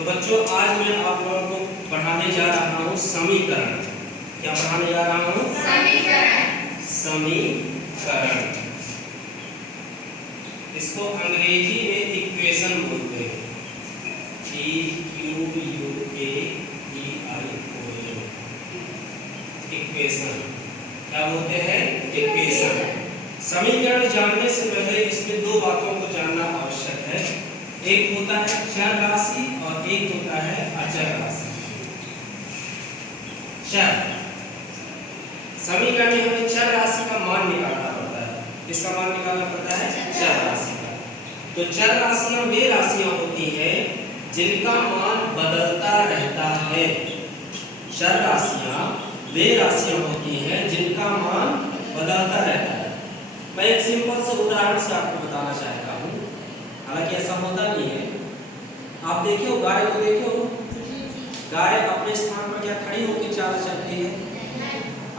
तो बच्चों आज मैं आप लोगों को पढ़ाने जा रहा हूँ समीकरण। क्या पढ़ाने जा रहा हूँ? समीकरण। समीकरण, इसको अंग्रेजी में इक्वेशन बोलते हैं। EQUATION, equation. क्या बोलते हैं? इक्वेशन। समीकरण जानने से पहले इसमें दो बातों को जानना आवश्यक है। एक होता है चर राशि और एक होता है अचर राशि। चर समीकरण में हमें चर राशि का मान निकालना पड़ता है। किसका मान निकालना पड़ता है? चर राशि का। तो चर राशियां वे राशियां होती हैं जिनका मान बदलता रहता है। चर राशियां वे राशियां होती हैं जिनका मान बदलता रहता है। मैं एक सिंपल से उदाहरण से आपको बताना चाहता हूँ, हालांकि ऐसा होता नहीं है। आप देखियो गाय को देखियो, गाय अपने स्थान पर क्या खड़ी होकर चाल चलती है?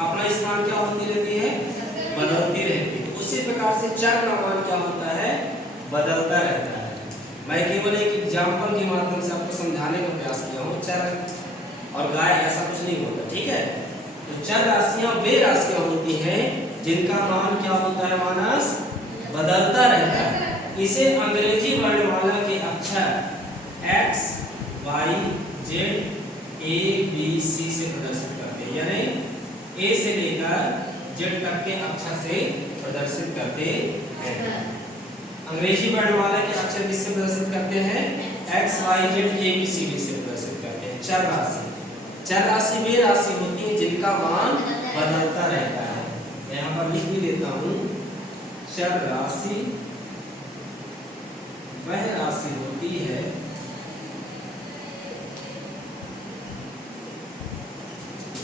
अपना स्थान क्या होती रहती है? बदलती रहती है। उसी प्रकार से चर का मान क्या होता है? बदलता रहता है। मैं केवल एक एग्जाम्पल के माध्यम से आपको समझाने का प्रयास किया हूँ। चर और गाय ऐसा कुछ नहीं होता, ठीक है? तो चर राशियां वे राशियां होती हैं जिनका मान क्या होता है मानस? बदलता रहता है। इसे अंग्रेजी वर्णमाला के अक्षर X, Y, Z, A, B, C से प्रदर्शित करते हैं, यानी A से लेकर Z तक के अक्षर से प्रदर्शित करते हैं। अंग्रेजी वर्णमाला के अक्षर किससे प्रदर्शित करते हैं? X, Y, Z, A, B, C, D से प्रदर्शित करते हैं। चर राशि, चर राशि वे राशि होती है जिनका मान बदलता रहता है। यहाँ पर लिख भी देता हूँ, चर राशि वह राशि होती है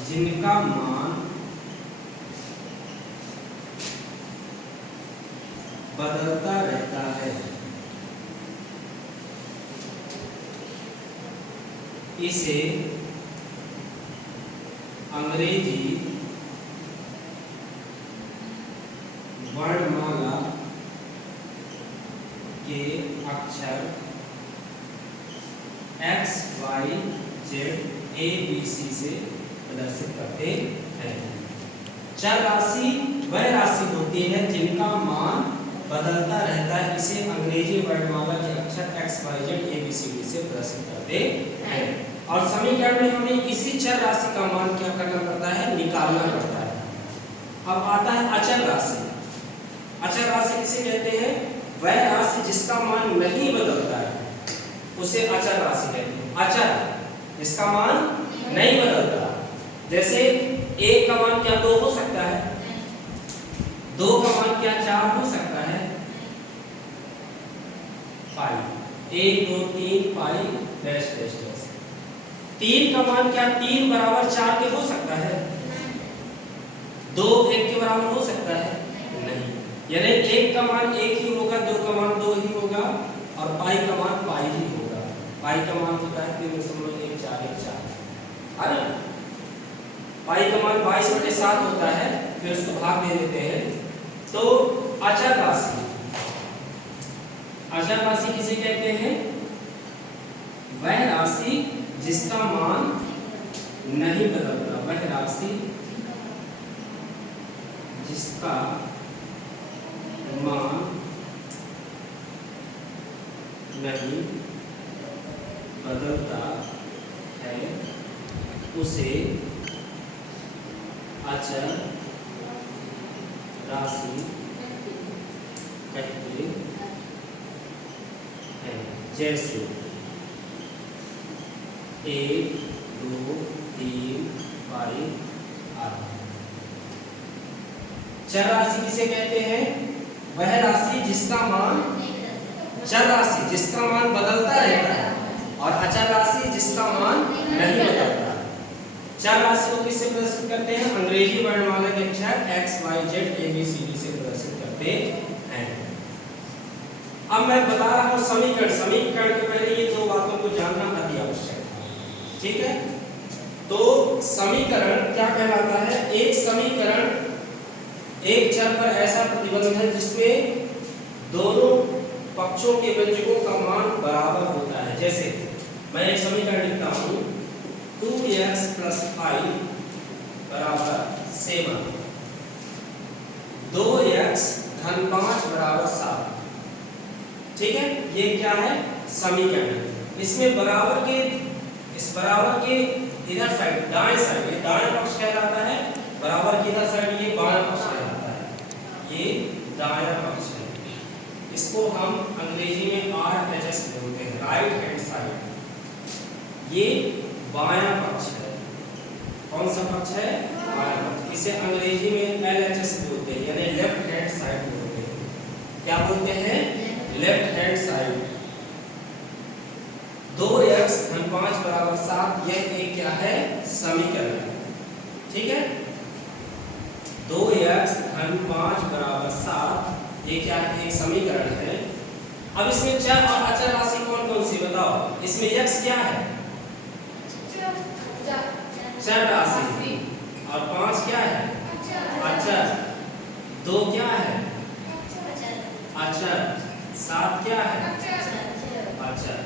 जिनका मान बदलता रहता है। इसे अंग्रेजी वर्णमाला के अक्षर X, Y, Z, A, B, C से प्रदर्शित करते हैं। चर राशि वह राशि होती है जिनका मान बदलता रहता है। इसे अंग्रेजी वर्णमाला के अक्षर X, Y, Z, A, B, C, D से प्रदर्शित करते हैं। और समीकरण में हमें इसी चर राशि का मान क्या करना पड़ता है? निकालना पड़ता है। अब आता है अचर राशि। अचर राशि किसे कहते हैं? वह राशि जिसका मान नहीं बदलता है, उसे अचर राशि कहते हैं। अचर जिसका मान नहीं बदलता, जैसे एक का मान क्या 2 हो सकता है? 2 का मान क्या 4 हो सकता है? पाई 1, 2, 3 पाई डैश डैश डैश। 3 का मान क्या 3 बराबर 4 के हो सकता है? 2 1 के बराबर हो सकता है? नहीं। यानी 1 का मान 1 ही होगा, 2 का मान 2 ही होगा और पाई का मान पाई ही होगा। पाई का मान होता है 3.1414, है ना? पाई का मान 22/7 होता है, फिर उसको भाग दे देते हैं। तो अचर राशि, अचर राशि किसे कहते हैं? वह राशि जिसका मान नहीं बदलता, वह राशि जिसका मान नहीं बदलता है, उसे अचर राशि कहते हैं। जैसे 1, 2, 3 पाई आदि। चर राशि किसे कहते हैं? वह राशि जिसका मान, चर राशि जिसका मान बदलता रहता है और अचर राशि जिसका मान नहीं बदलता। चर राशि को किससे प्रदर्शित करते हैं? अंग्रेजी वर्णमाला के अक्षर X, Y, Z, A, B, C, D से प्रदर्शित करते हैं। अब मैं बता रहा हूँ समीकरण। समीकरण के पहले ये दो बातों को जानना अति आवश्यक है, ठीक है? तो समीकरण क्या कहलाता है? एक समीकरण एक चर पर ऐसा प्रतिबंध है जिसमें दोनों पक्षों के व्यंजकों का मान बराबर होता है। जैसे मैं एक समीकरण लिखता हूँ 2x + 5 = 7, 2x - 5 = 7। ठीक है, ये क्या है? समीकरण। इसमें बराबर के इधर साइड दाएं साइड ये दाएं पक्ष कहलाता है, बराबर की इधर साइड ये बायां पक्ष कहलाता है। ये दायां पक्ष है, इसको हम अंग्रेजी में RHS बोलते हैं, राइट हैंड साइड। ये बायां पक्ष है। कौन सा पक्ष है? बायां पक्ष। इसे अंग्रेजी में LHS बोलते हैं, यानी लेफ्ट हैंड साइड बोलते हैं। क्या बोलते हैं? Left hand side. 2x - 5 = 7, यह एक क्या है? समीकरण है। ठीक है, 2x - 5 = 7, ये क्या है? एक समीकरण है। अब इसमें चर और अचर राशि कौन कौन सी बताओ? इसमें x क्या है? चर राशि। और 5 क्या है? अचर। 2 क्या है? अचर। 7 क्या है? अचर।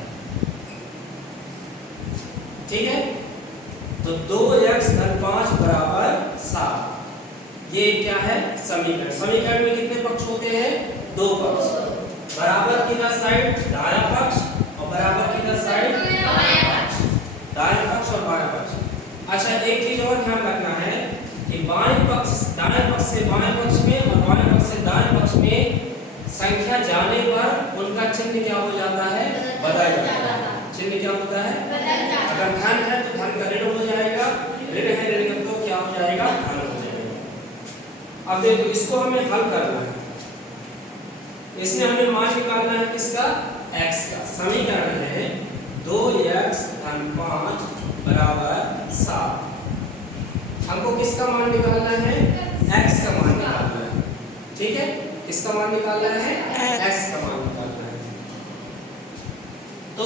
ठीक है, तो 2x - 5 = 7, ये क्या है? समीकरण। समीकरण में कितने पक्ष होते हैं? 2 पक्ष। बराबर की इधर साइड दायां पक्ष और बराबर की इधर साइड बायां पक्ष। दायां पक्ष और बायां पक्ष। अच्छा, एक चीज और ध्यान रखना है कि बाएं पक्ष दाएं पक्ष से बाएं पक्ष में और बाएं पक्ष से दाएं पक्ष में संख्या जाने पर उनका चिन्ह क्या हो जाता है? बदल जाता है। चिन्ह क्या होता है? अगर धन है तो धन का ऋण हो जाएगा, ऋण है ऋण का तो क्या हो जाएगा? धन हो जाएगा। अब देखो, इसको हमें हल करना है। इसमें हमें मान निकालना है किसका? x का। समीकरण है 2x - 5 = 7। हमको किसका मान निकालना है? x का मान निकालना है। ठीक है, किसका मान निकालना है? x का मान निकालना है। तो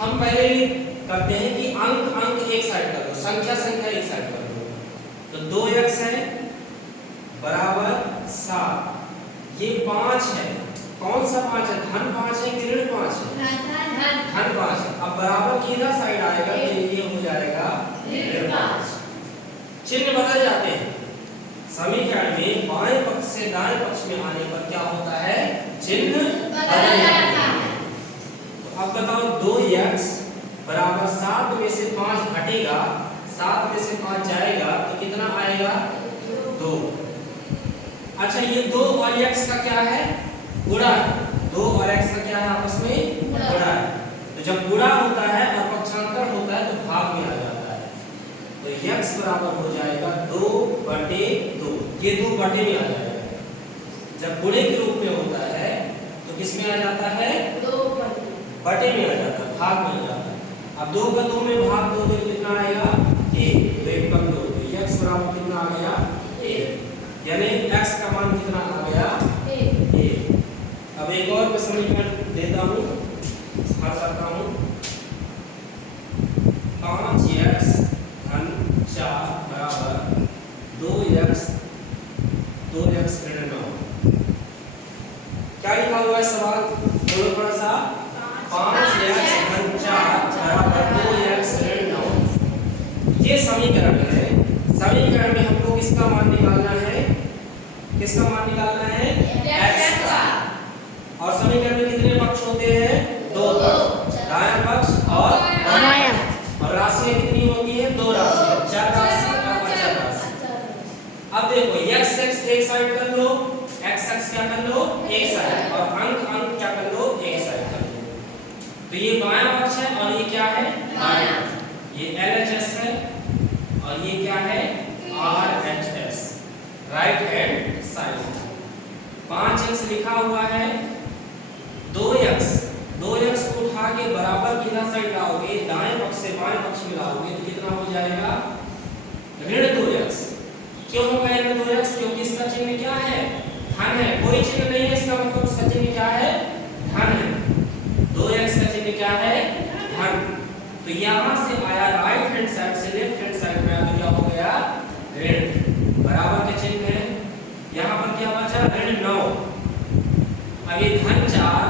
हम पहले ही करते हैं कि अंक एक साइड कर दो, संख्या एक साइड कर दो। तो 2x है बराबर 7, ये 5 है। कौन सा 5 है? धन 5 है कि ऋण 5 है? धन 5 है। अब बराबर की इधर साइड आएगा तो ये हो जाएगा ऋण 5। चिन्ह बदल जाते हैं। समीकरण में बाएं पक्ष से दाएं पक्ष में आने पर क्या होता है? चिन्ह बदल जाता है। तो अब बताओ, 2x = 7 में से 5 घटेगा, 7 में से 5 जाएगा तो कितना आएगा? 2। अच्छा, ये 2 और x का क्या है? गुणा है। 2 और x का क्या है? आपस में गुणा है। तो जब गुणा होता है और पक्षांतर होता है तो भाग में आ जाता है। तो x बराबर हो जाएगा 2/2। ये 2 बटे में आ जाएगा। जब गुणे के रूप में होता है तो किस में आ जाता है? 2 बटे में आ जाता है, भाग में आ जाता है। अब 2 का 2 में भाग दोगे तो कितना आएगा? 1। तो 1 पर 2, तो x बराबर कितना आ गया? 1। यानी x का मान कितना आ गया? 1। अब एक और मैं समीकरण देता हूँ, हल करता हूँ। 5x - 4 = 2x - 9। क्या लिखा हुआ है सवाल? बोलो थोड़ा सा। 5x - 4 = 2x - 9। ये समीकरण है। समीकरण में हमको किसका मान निकालना है? किसका मान निकालना है? x का। और समीकरण में कितने पक्ष होते हैं? 2 पक्ष, दायां पक्ष और बायां। और राशियां कितनी होती है? 2 राशियां, चर राशि और अचर राशि। अब देखो, x एक साइड कर लो, x क्या कर लो? एक साइड, और अंक क्या कर लो? एक साइड कर लो। तो ये बायां पक्ष है और ये क्या है? दायां। ये LHS है और ये क्या है? RHS, right hand side. 5x लिखा हुआ है। 2x को उठा के बराबर की इधर साइड लाओगे, दाएं पक्ष से बाएं पक्ष में लाओगे तो कितना हो जाएगा? ऋण 2x। क्यों होगा ऋण 2x? क्योंकि इसका चिन्ह क्या है? धन है। कोई चिन्ह नहीं है, इसका मतलब इसका चिन्ह क्या है? धन है। 2x का चिन्ह क्या है? धन। तो यहां से आया राइट हैंड साइड से लेफ्ट हैंड साइड में आया तो क्या हो गया? ऋण। बराबर के चिन्ह है। यहां पर क्या बचा? ऋण 9। अब ये धन 4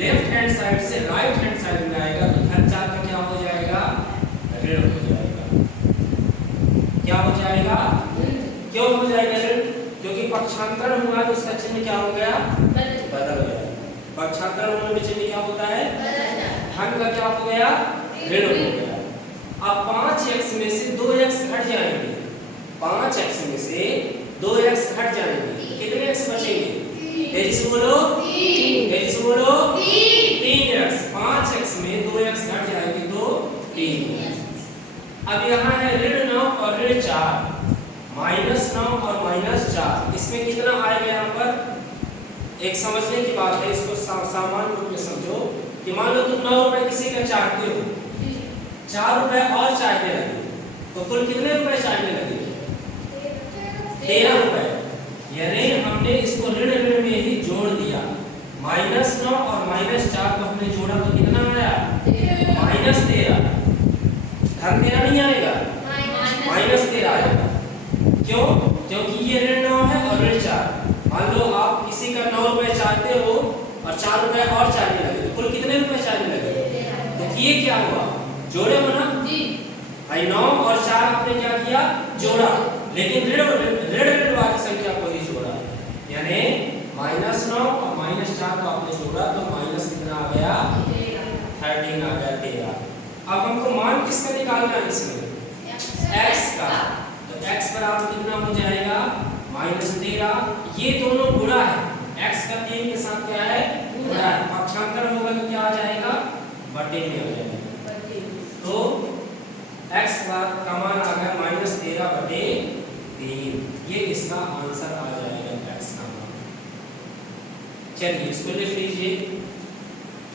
लेफ्ट हैंड साइड से राइट हैंड साइड में आएगा तो धन 4 का क्या हो जाएगा? हो गया, ऋण हो गया। अब 5x में से 2x घट जाएंगे, 5x में से 2x घट जाएंगे, कितने x बचेंगे? तेजी से बोलो, तेजी से बोलो, 3x। 5x में 2x घट जाएंगे तो 3x। अब यहाँ है ऋण 9 और ऋण 4, -9 और -4, इसमें कितना आएगा? यहाँ पर एक समझने की बात है, इसको सामान्य रूप में समझो कि मान लो तुम 9 रुपए किसी का चाहते हो, 4 रुपए और चाहने लगे, तो कुल कितने रुपए चाहने लगे? 13 रुपए। यानी हमने इसको ऋण ऋण में ही जोड़ दिया, -9 और -4 को हमने जोड़ा तो कितना आया? -13। धन 13 नहीं आएगा, -13 आएगा। क्यों? क्योंकि ये ऋण 9 है और ऋण 4। मान लो आप किसी का 9 रुपए चाहते हो और 4 रुपए और चाहने लगे, तो कुल कितने रुपए चाहने लगे? तो ये क्या हुआ? जोड़े हो ना जी भाई, 9 और 4 आपने क्या किया? जोड़ा, लेकिन ऋण ऋण वाली संख्या को ही जोड़ा, यानी -9 और -4 को आपने जोड़ा तो माइनस कितना आ गया? 13 आ गया, 13। अब हमको मान किसका निकालना है इसमें? x का। तो x बराबर कितना हो जाएगा? -13। ये दोनों गुणा है, x का 3 के साथ क्या है? गुणा है। पक्षांतर होगा तो क्या आ जाएगा? बटे में आ जाएगा। तो x का मान आ गया -13/3। ये इसका आंसर आ जाएगा x का मान। चलिए इसको लिख लीजिए।